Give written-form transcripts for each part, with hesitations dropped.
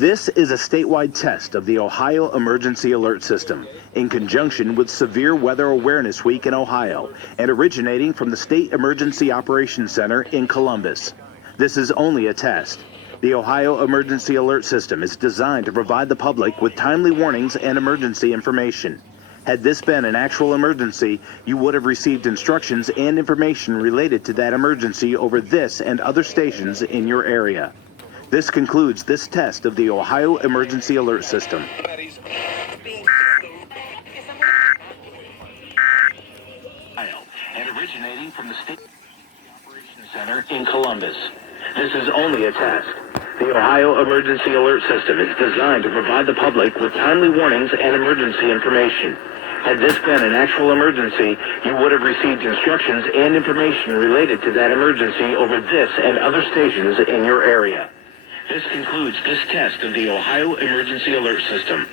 This is a statewide test of the Ohio Emergency Alert System in conjunction with Severe Weather Awareness Week in Ohio and originating from the State Emergency Operations Center in Columbus. This is only a test. The Ohio Emergency Alert System is designed to provide the public with timely warnings and emergency information. Had this been an actual emergency, you would have received instructions and information related to that emergency over this and other stations in your area. This concludes this test of the Ohio Emergency Alert System. And originating from the State Operations Center in Columbus. This is only a test. The Ohio Emergency Alert System is designed to provide the public with timely warnings and emergency information. Had this been an actual emergency, you would have received instructions and information related to that emergency over this and other stations in your area. This concludes this test of the Ohio Emergency Alert System.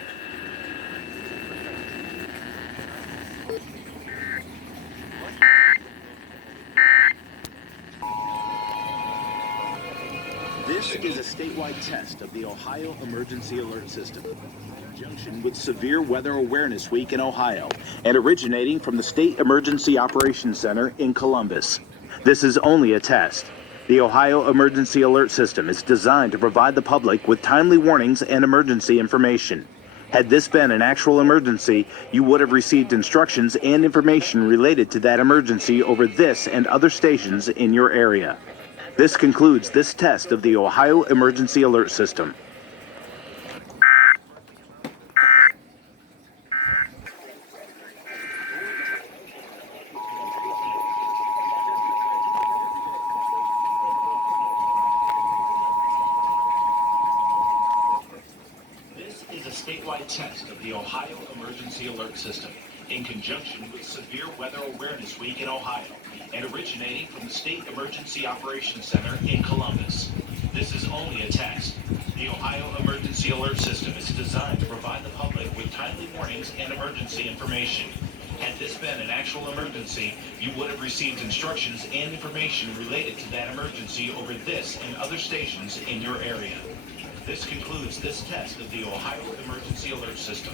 This is a statewide test of the Ohio Emergency Alert System in conjunction with Severe Weather Awareness Week in Ohio and originating from the State Emergency Operations Center in Columbus. This is only a test. The Ohio Emergency Alert System is designed to provide the public with timely warnings and emergency information. Had this been an actual emergency, you would have received instructions and information related to that emergency over this and other stations in your area. This concludes this test of the Ohio Emergency Alert System. This is a statewide test of the Ohio Emergency Alert System in conjunction with Severe Weather Awareness Week in Ohio and originating from the State Emergency Operations Center in Columbus. This is only a test. The Ohio Emergency Alert System is designed to provide the public with timely warnings and emergency information. Had this been an actual emergency, you would have received instructions and information related to that emergency over this and other stations in your area. This concludes this test of the Ohio Emergency Alert System.